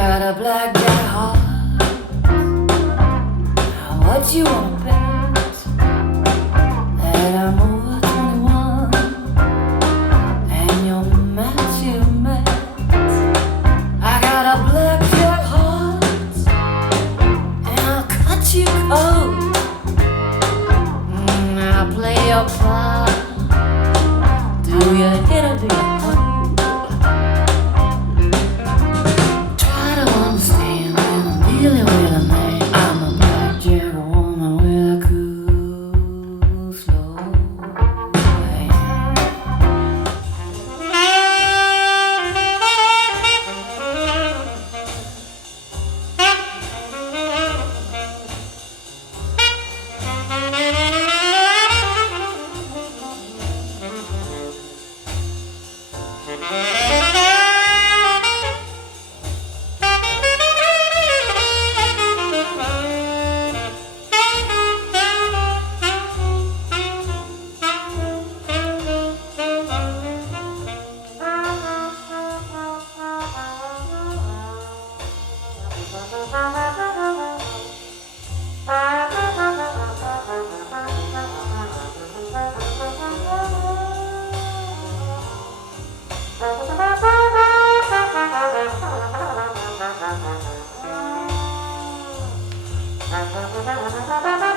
got a blackjack heart. What you wanna bet? That I'm over 21 and you're Matthew Met. I got a blackjack heart and I'll cut you cold. I'll play your part. Do you hit or do you hold? Try to understand when I'm dealing with a man. I'm a blackjack woman with a cool, slow hand. Thank you.